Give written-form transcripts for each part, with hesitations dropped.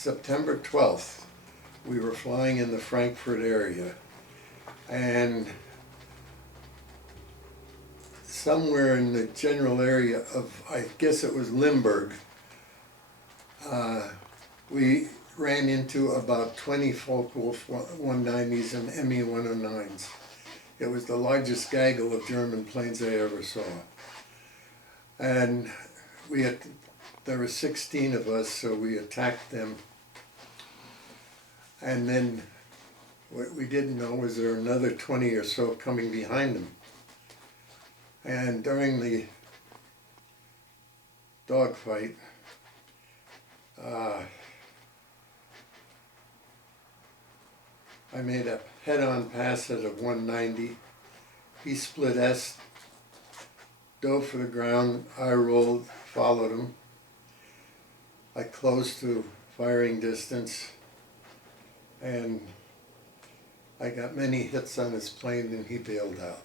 September 12th, we were flying in the Frankfurt area, and somewhere in the general area of, I guess it was Limburg, we ran into about 20 Focke-Wulf 190s and Me 109s. It was the largest gaggle of German planes I ever saw. And there were 16 of us, so we attacked them. And then what we didn't know was there were another 20 or so coming behind them. And during the dogfight, I made a head-on pass at a 190. He split S, dove for the ground. I rolled, followed him. I closed to firing distance, and I got many hits on his plane, and he bailed out.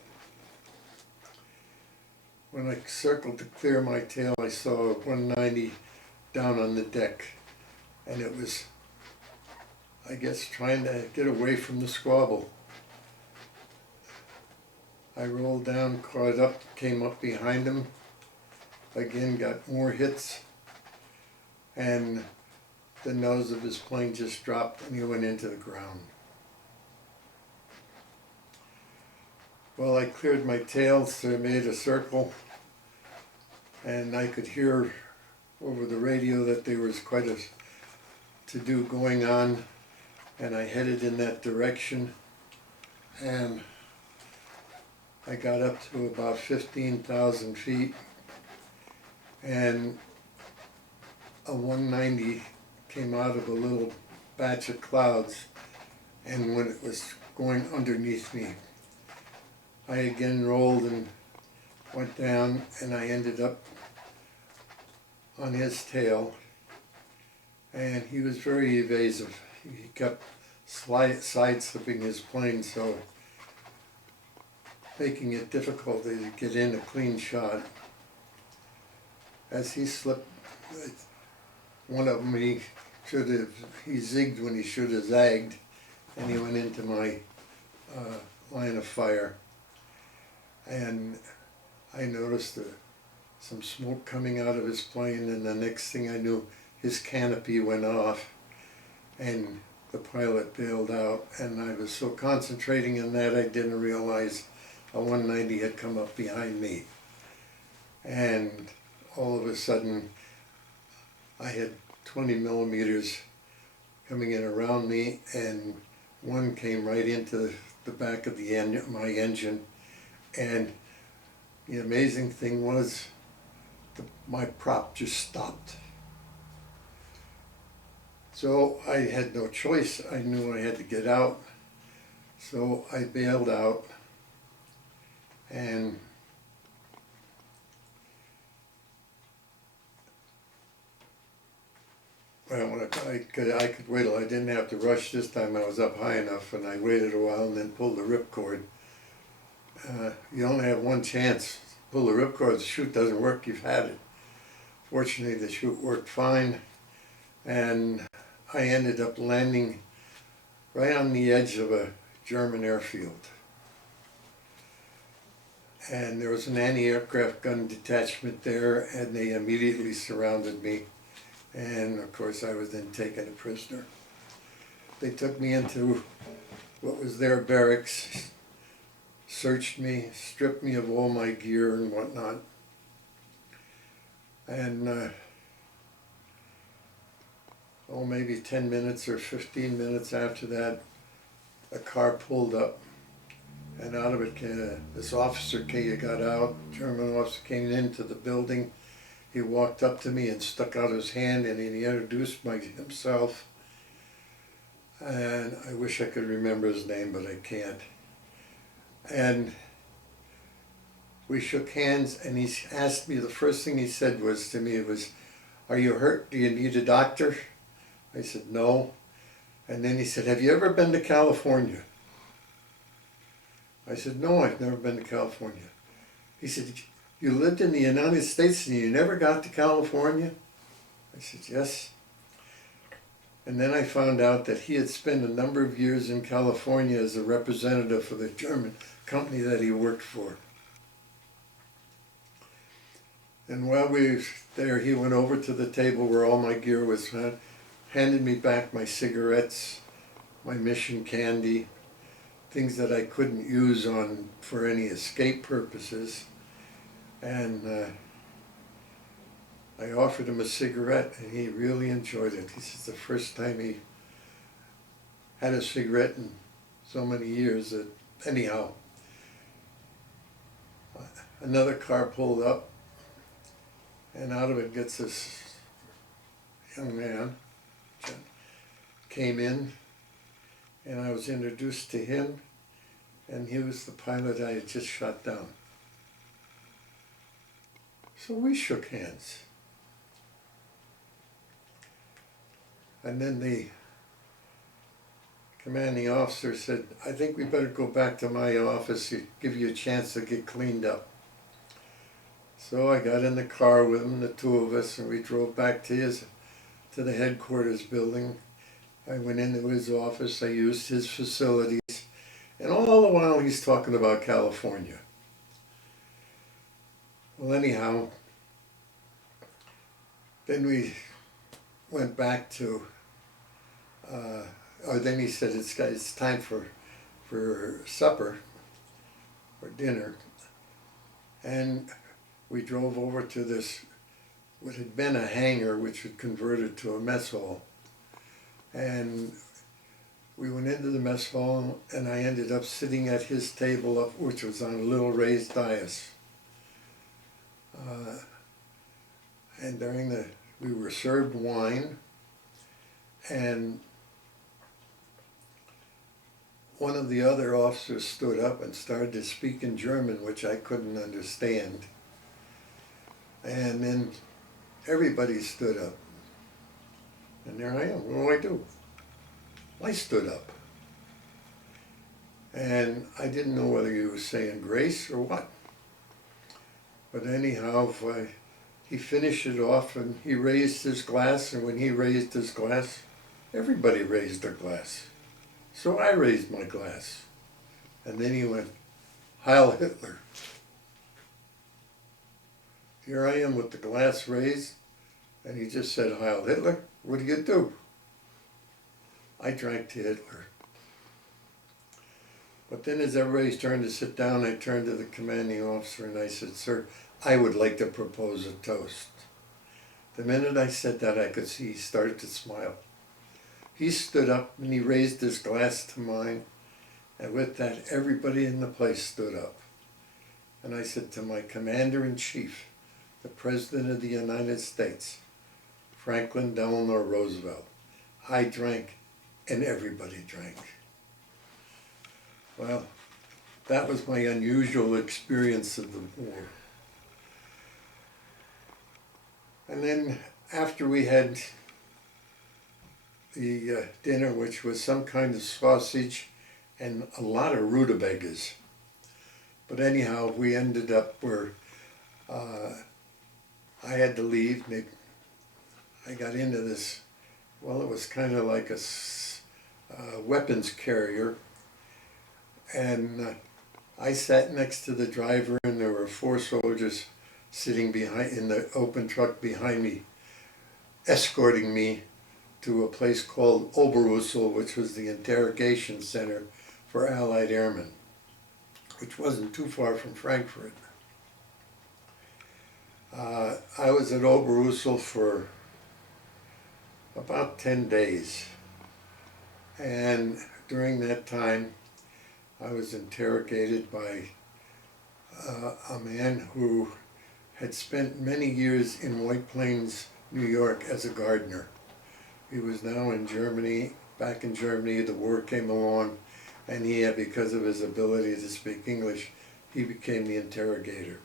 When I circled to clear my tail, I saw a 190 down on the deck, and it was, I guess, trying to get away from the squabble. I rolled down, caught up, came up behind him, again got more hits, and the nose of his plane just dropped and he went into the ground. Well, I cleared my tail, so I made a circle, and I could hear over the radio that there was quite a to-do going on, and I headed in that direction, and I got up to about 15,000 feet, and a 190 came out of a little batch of clouds, and when it was going underneath me, I again rolled and went down, and I ended up on his tail, and he was very evasive. He kept side-slipping his plane, so making it difficult to get in a clean shot. As he slipped, one of them he zigged when he should have zagged, and he went into my line of fire. And I noticed some smoke coming out of his plane, and the next thing I knew, his canopy went off, and the pilot bailed out. And I was so concentrating on that, I didn't realize a 190 had come up behind me. And all of a sudden, I had 20 millimeters coming in around me, and one came right into the back of my engine. And the amazing thing was, my prop just stopped. So I had no choice. I knew I had to get out. So I bailed out, and well, I could wait till I didn't have to rush this time. I was up high enough, and I waited a while and then pulled the ripcord. You only have one chance. Pull the ripcord, the chute doesn't work, you've had it. Fortunately, the chute worked fine, and I ended up landing right on the edge of a German airfield. And there was an anti-aircraft gun detachment there, and they immediately surrounded me. And of course, I was then taken a prisoner. They took me into what was their barracks, searched me, stripped me of all my gear and whatnot. And maybe 10 minutes or 15 minutes after that, a car pulled up, and out of it this officer got out, German officer came into the building. He walked up to me and stuck out his hand, and he introduced himself. And I wish I could remember his name, but I can't. And we shook hands, and he asked me, the first thing he said to me was, "Are you hurt? Do you need a doctor?" I said, "No." And then he said, "Have you ever been to California?" I said, "No, I've never been to California." He said, "You lived in the United States and you never got to California?" I said, "Yes." And then I found out that he had spent a number of years in California as a representative for the German company that he worked for. And while we were there, he went over to the table where all my gear was found, handed me back my cigarettes, my mission candy, things that I couldn't use for any escape purposes. And I offered him a cigarette, and he really enjoyed it. He says the first time he had a cigarette in so many years. Anyhow, another car pulled up, and out of it gets this young man, came in, and I was introduced to him, and he was the pilot I had just shot down. So we shook hands. And then the commanding officer said, I think we better go back to my office to give you a chance to get cleaned up. So I got in the car with him, the two of us, and we drove back to the headquarters building. I went into his office, I used his facilities, and all the while he's talking about California. Well, anyhow, then we went back to, then he said, it's time for supper, or dinner, and we drove over to this, what had been a hangar, which had converted to a mess hall. And we went into the mess hall, and I ended up sitting at his table, which was on a little raised dais. And we were served wine, and one of the other officers stood up and started to speak in German, which I couldn't understand. And then everybody stood up. And there I am. What do I do? I stood up. And I didn't know whether he was saying grace or what. But anyhow, he finished it off, and he raised his glass, and when he raised his glass, everybody raised their glass. So I raised my glass. And then he went, Heil Hitler. Here I am with the glass raised, and he just said, Heil Hitler, what do you do? I drank to Hitler. But then as everybody's turned to sit down, I turned to the commanding officer and I said, Sir, I would like to propose a toast. The minute I said that, I could see he started to smile. He stood up and he raised his glass to mine, and with that, everybody in the place stood up. And I said to my commander-in-chief, the President of the United States, Franklin Delano Roosevelt, I drank and everybody drank. Well, that was my unusual experience of the war. And then after we had the dinner, which was some kind of sausage and a lot of rutabagas. But anyhow, we ended up where I had to leave. I got into this, well, it was kind of like a weapons carrier. And I sat next to the driver, and there were 4 soldiers sitting in the open truck behind me, escorting me to a place called Oberursel, which was the interrogation center for Allied airmen, which wasn't too far from Frankfurt. I was at Oberursel for about 10 days, and during that time I was interrogated by a man who had spent many years in White Plains, New York as a gardener. He was now in Germany, back in Germany. The war came along, and he had, because of his ability to speak English, he became the interrogator.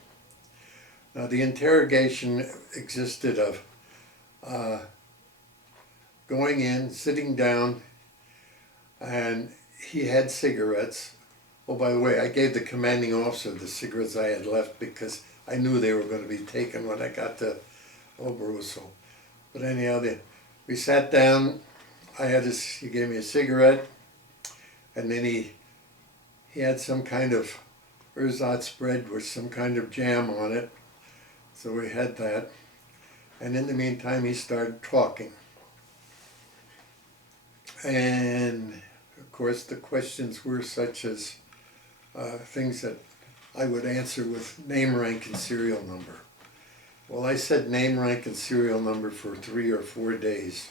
Now the interrogation existed of going in, sitting down, and he had cigarettes. Oh, by the way, I gave the commanding officer the cigarettes I had left because I knew they were going to be taken when I got to Oberursel. But anyhow, we sat down he gave me a cigarette, and then he had some kind of ersatz bread with some kind of jam on it. So we had that. And in the meantime, he started talking. And of course, the questions were such as things that I would answer with name, rank, and serial number. Well, I said name, rank, and serial number for 3 or 4 days.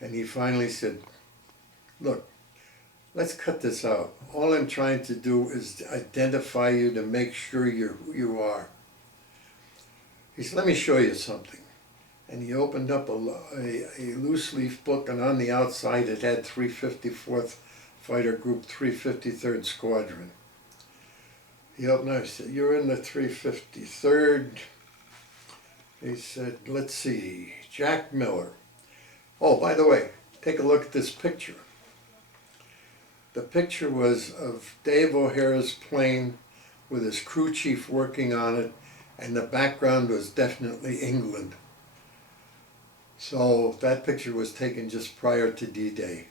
And he finally said, look, let's cut this out. All I'm trying to do is identify you to make sure you're who you are. He said, let me show you something. And he opened up a loose leaf book, and on the outside it had 354th Fighter Group, 353rd Squadron. He opened up and said, you're in the 353rd. He said, let's see, Jack Miller. Oh, by the way, take a look at this picture. The picture was of Dave O'Hara's plane with his crew chief working on it, and the background was definitely England. So that picture was taken just prior to D-Day.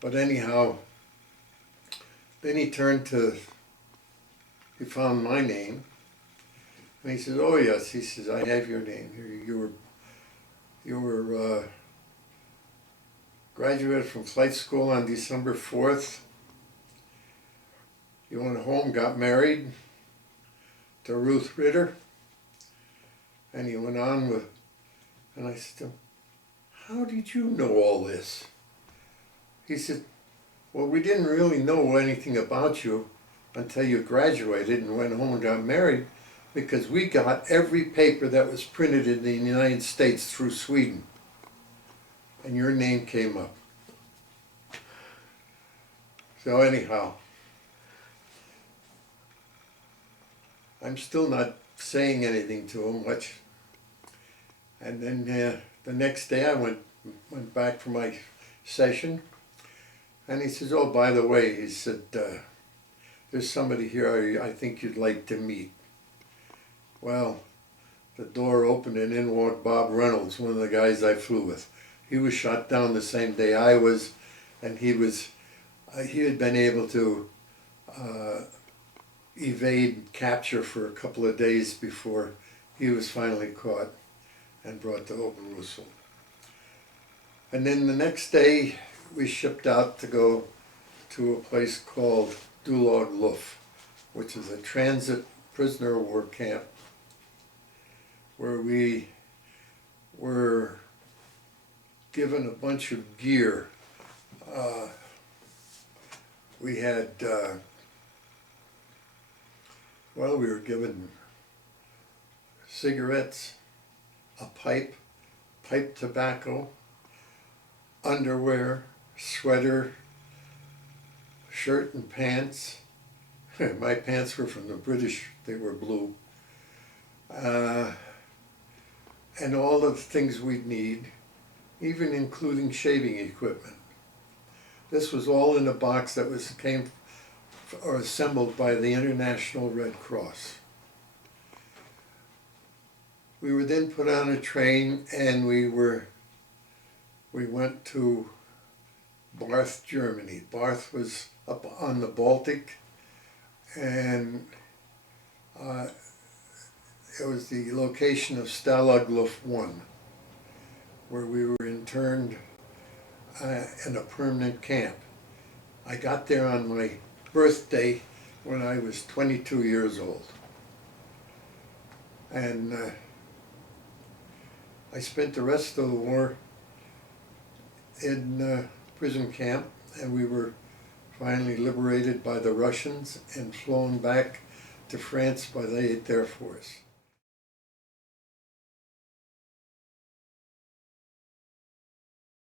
But anyhow, then he found my name, and he says, oh yes, he says, I have your name here. You were graduated from flight school on December 4th. You went home, got married to Ruth Ritter, and he went on with, and I said to him, how did you know all this? He said, well, we didn't really know anything about you until you graduated and went home and got married, because we got every paper that was printed in the United States through Sweden, and your name came up. So anyhow, I'm still not saying anything to him much. And then the next day I went back for my session, and he says, oh, by the way, he said, there's somebody here I think you'd like to meet. Well, the door opened and in walked Bob Reynolds, one of the guys I flew with. He was shot down the same day I was, and he had been able to evade capture for a couple of days before he was finally caught and brought to Oberursel. And then the next day we shipped out to go to a place called Dulag Luft, which is a transit prisoner of war camp where we were given a bunch of gear. We had, well, we were given cigarettes, a pipe tobacco, underwear, sweater, shirt and pants. My pants were from the British, they were blue. And all of the things we'd need, even including shaving equipment. This was all in a box that came or assembled by the International Red Cross. We were then put on a train, and we went to Barth, Germany. Barth was up on the Baltic, and it was the location of Stalag Luft 1, where we were interned in a permanent camp. I got there on my birthday when I was 22 years old. And I spent the rest of the war in prison camp, and we were finally liberated by the Russians and flown back to France by the 8th Air Force.